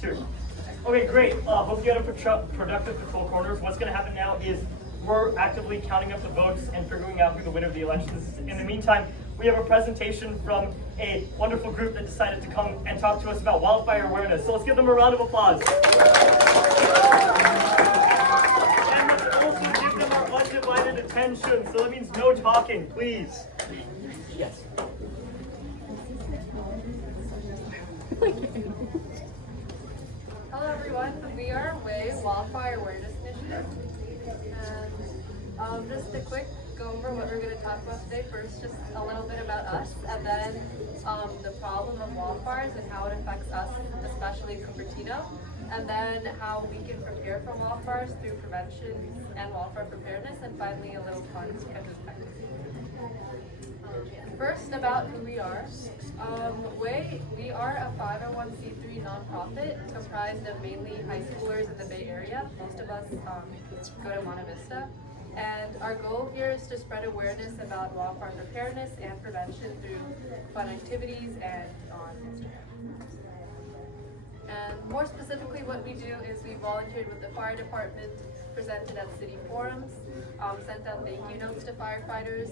Cheers. Okay, great. Hope you had a productive patrol corners. What's going to happen now is we're actively counting up the votes and figuring out who the winner of the election is. In the meantime, we have a presentation from a wonderful group that decided to come and talk to us about wildfire awareness. So let's give them a round of applause. And let's also give them our undivided attention. So that means no talking, please. Yes. Hello everyone, we are WAY Wildfire Awareness Initiative, and just a quick go over what we're going to talk about today. First, just a little bit about us, and then the problem of wildfires and how it affects us, especially Cupertino, and then how we can prepare for wildfires through prevention and wildfire preparedness, and finally a little fun Kahoot activity. First, about who we are. WAY, we are a 501c3 nonprofit comprised of mainly high schoolers in the Bay Area. Most of us go to Monte Vista. And our goal here is to spread awareness about wildfire preparedness and prevention through fun activities and on Instagram. And more specifically, what we do is we volunteered with the fire department, presented at city forums, sent out thank you notes to firefighters,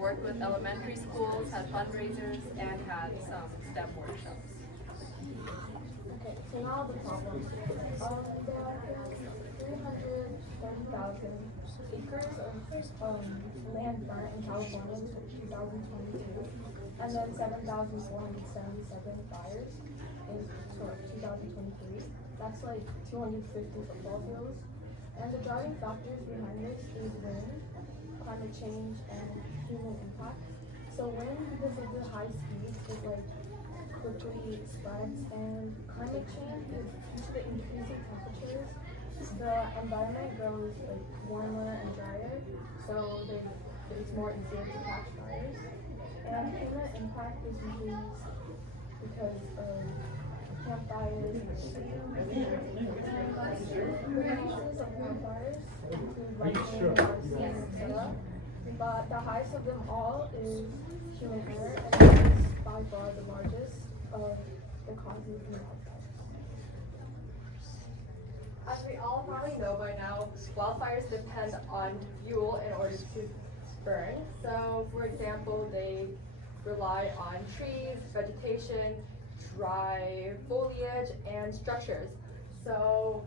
worked with elementary schools, had fundraisers, and had some STEM workshops. Okay, so now the problem. There are 330,000 acres of land burnt in California in 2022, and then 7,477 fires in 2023. That's like 250 football fields. And the driving factors behind this is wind, climate change, and human impact. So wind, because of the high speeds, it like quickly spreads, and climate change is due to the increasing temperatures. The environment grows like warmer and drier, so it's more easier to catch fires. And human impact is usually because of campfires and preventions of campfires include lighting, arson, etc. But the highest of them all is human error, and this is by far the largest of the causes of wildfires. As we all probably know by now, wildfires depend on fuel in order to burn. So, for example, they rely on trees, vegetation, dry foliage, and structures. So,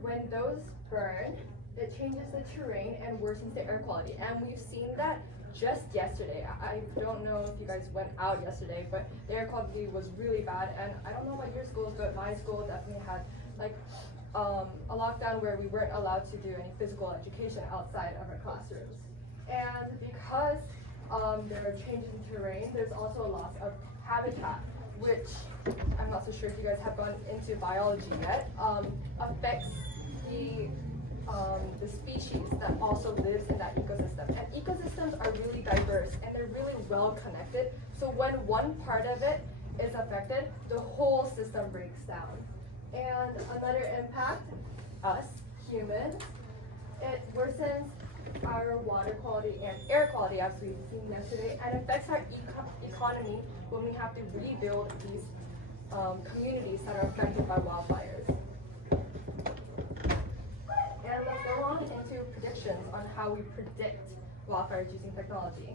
when those burn, it changes the terrain and worsens the air quality. And we've seen that just yesterday. I don't know if you guys went out yesterday, but the air quality was really bad. And I don't know about your schools, but my school definitely had like a lockdown where we weren't allowed to do any physical education outside of our classrooms. And because there are changes in terrain, there's also a loss of habitat, which I'm not so sure if you guys have gone into biology yet, affects the species that also lives in that ecosystem. And ecosystems are really diverse and they're really well connected. So when one part of it is affected, the whole system breaks down. And another impact, us, humans, it worsens our water quality and air quality, as we've seen yesterday, and affects our economy when we have to rebuild these communities that are affected by wildfires. And let's go on into predictions on how we predict wildfires using technology.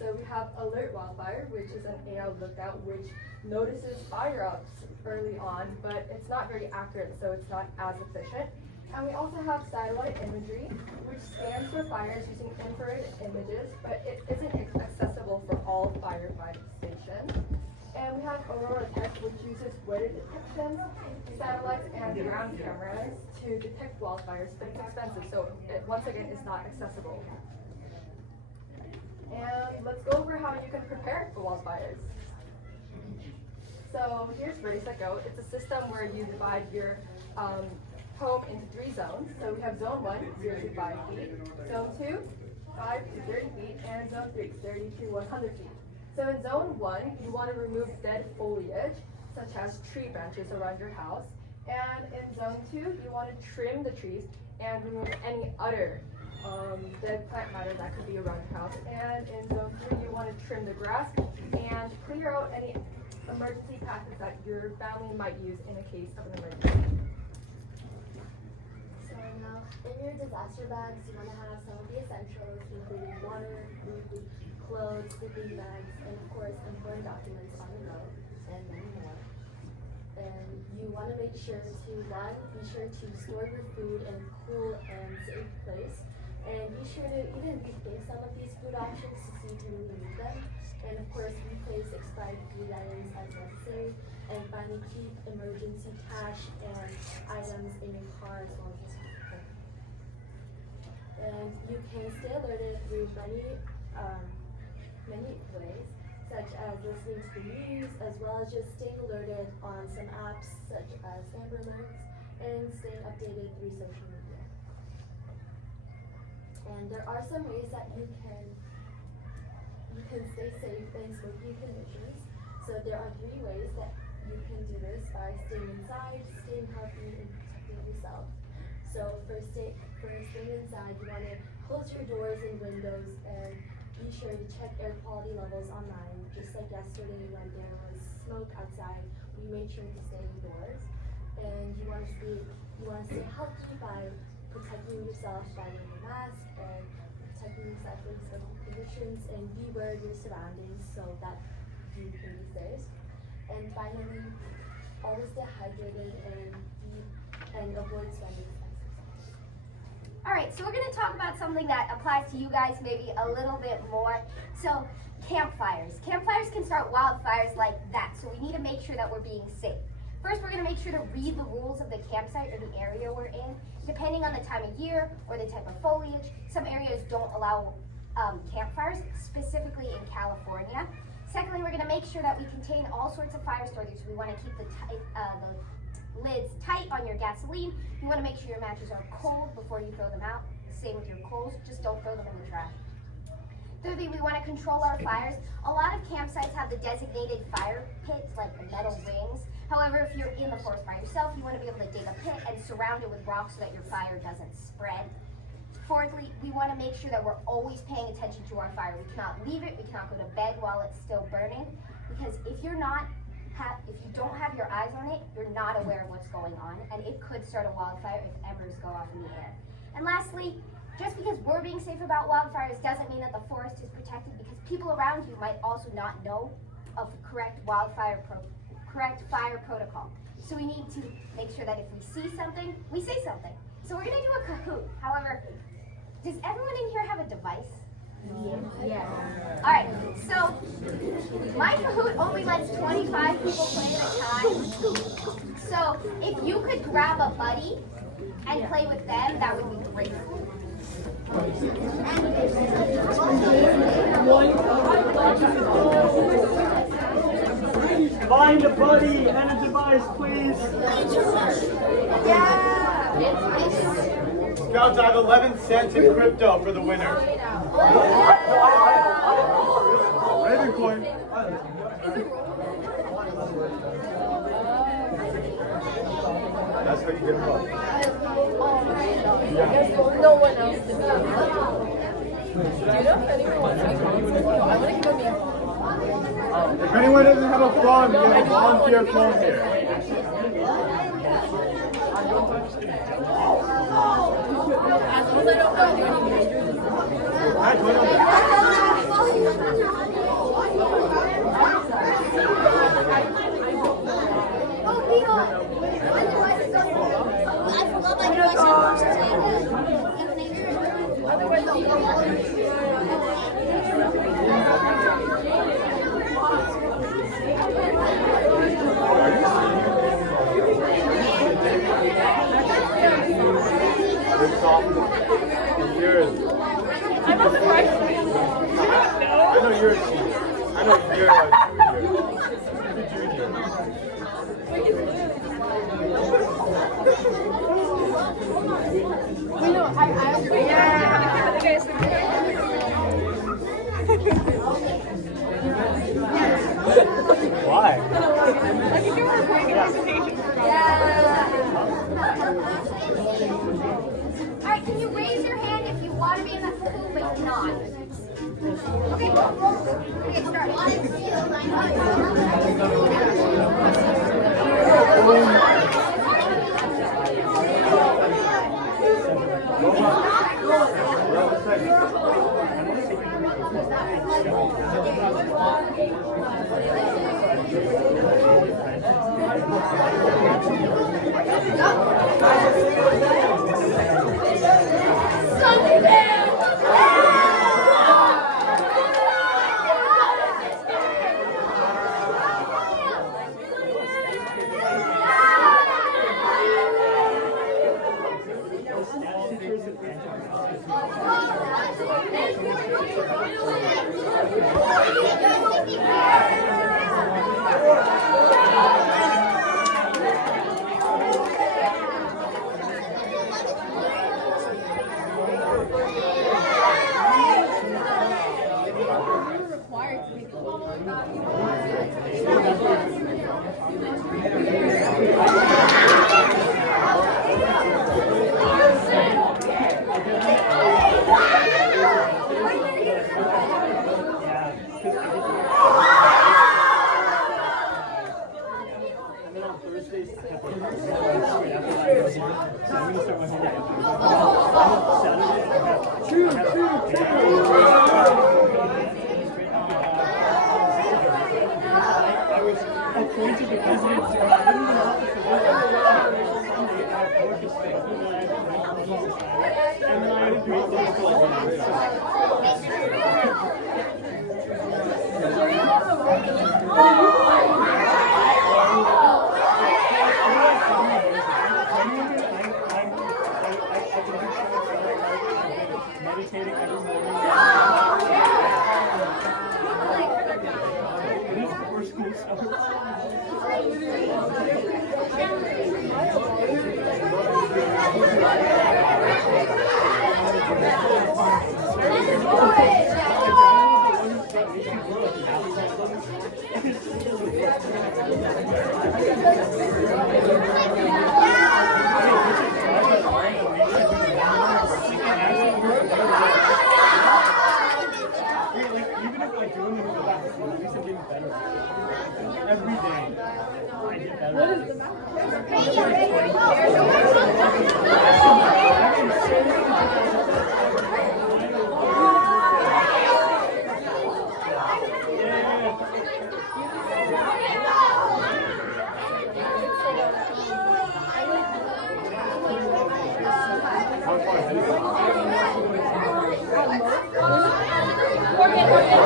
So we have Alert Wildfire, which is an AI lookout which notices fire ups early on, but it's not very accurate, so it's not as efficient. And we also have satellite imagery, which scans for fires using infrared images, but it isn't accessible for all firefighting stations. And we have Aurora Tech, which uses weather detection, satellites, and ground cameras to detect wildfires, but it's expensive, so it once again is not accessible. And let's go over how you can prepare for wildfires. So here's Ready, Set, Go. It's a system where you divide your home into 3 zones. So we have zone 1, 0 to 5 feet, zone 2, 5 to 30 feet, and zone 3, 30 to 100 feet. So in zone 1, you want to remove dead foliage, such as tree branches around your house. And in zone 2, you want to trim the trees and remove any other dead plant matter that could be around your house. And in zone 3, you want to trim the grass and clear out any emergency passes that your family might use in a case of an emergency. So now, in your disaster bags, you want to have some of the essentials, including water, food, clothes, sleeping bags, and of course, important documents on the go, and many more. And you want to make sure to, one, be sure to store your food in a cool and safe place. And be sure to even rethink some of these food options to see if you really need them. And of course, replace expired food items as necessary. And finally, keep emergency cash and items in your car as long as possible. And you can stay alerted through many ways, such as listening to the news, as well as just staying alerted on some apps such as Amber Alerts, and staying updated through social media. And there are some ways that you can stay safe in smoky conditions. So there are 3 ways that you can do this by staying inside, staying healthy, and protecting yourself. So for staying inside, you want to close your doors and windows and be sure to check air quality levels online. Just like yesterday when there was smoke outside, we made sure to stay indoors. And you want to stay healthy by protecting yourself by wearing a mask and protecting yourself from certain conditions, and be aware of your surroundings so that you can be safe. And finally, always stay hydrated and avoid spending exercise. All right, so we're going to talk about something that applies to you guys maybe a little bit more. So campfires. Campfires can start wildfires like that, so we need to make sure that we're being safe. First, we're going to make sure to read the rules of the campsite or the area we're in. Depending on the time of year or the type of foliage, some areas don't allow campfires, specifically in California. Secondly, we're going to make sure that we contain all sorts of fire starters. We want to keep the lids tight on your gasoline. You want to make sure your matches are cold before you throw them out. Same with your coals, just don't throw them in the trash. Thirdly, we want to control our fires. A lot of campsites have the designated fire pits, like the metal rings. However, if you're in the forest by yourself, you want to be able to dig a pit and surround it with rocks so that your fire doesn't spread. Fourthly, we want to make sure that we're always paying attention to our fire. We cannot leave it, we cannot go to bed while it's still burning, because if you don't have your eyes on it, you're not aware of what's going on, and it could start a wildfire if embers go off in the air. And lastly, just because we're being safe about wildfires doesn't mean that the forest is protected, because people around you might also not know of the correct fire protocol. So we need to make sure that if we see something, we say something. So we're going to do a Kahoot. However, does everyone in here have a device? Yeah. All right, so my Kahoot only lets 25 people play at a time. So if you could grab a buddy and play with them, that would be great. Find a buddy and a device, please. Yeah. Scouts, I have 11 cents in crypto for the winner. Raven coin. That's how you get involved. No one else did. Do you know if anyone wants to be volunteer? I want to go be. If anyone doesn't have a phone, you have a volunteer phone here. As long as I don't have to do I forgot my device. I'm a freshman. Why? Alright, can you raise your hand if you want to be in the Kahoot but you're not? Okay, cool. Okay, Meditating every morning. It is before school Even if like doing them in the back, at least I'm getting better. Every day, I get better. What is the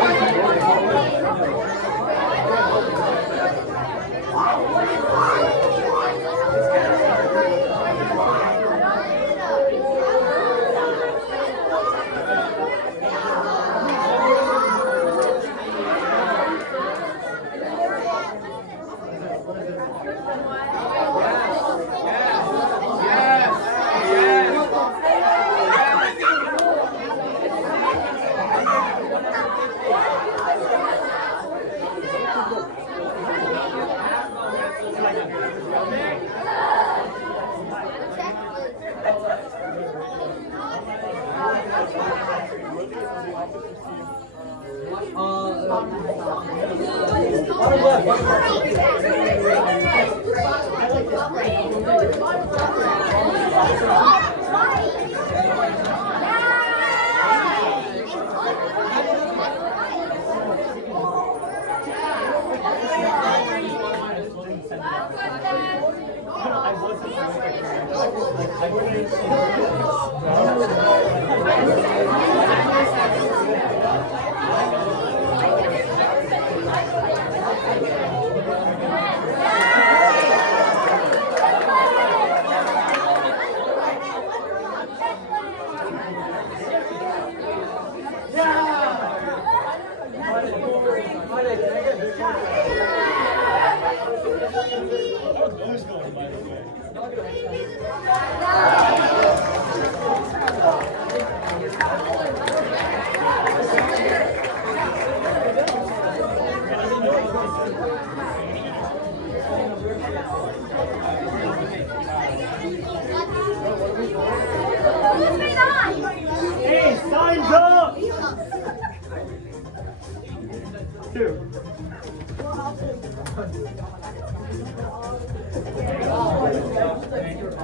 2.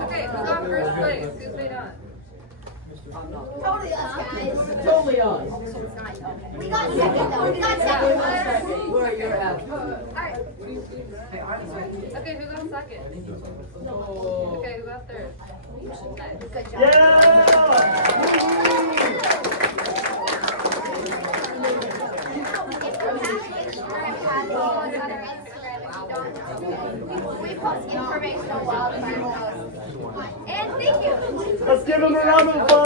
Okay, who got first place? Who's made on? Totally us, guys. Totally us. We got second though. We got second. Where you're at. Alright. Okay, who got second? Okay, who got third? Nice. Good job. Yeah! If you have an Instagram, have it on our Instagram. If you don't, we post informational wildfire posts. And thank you. Let's give him a round of applause.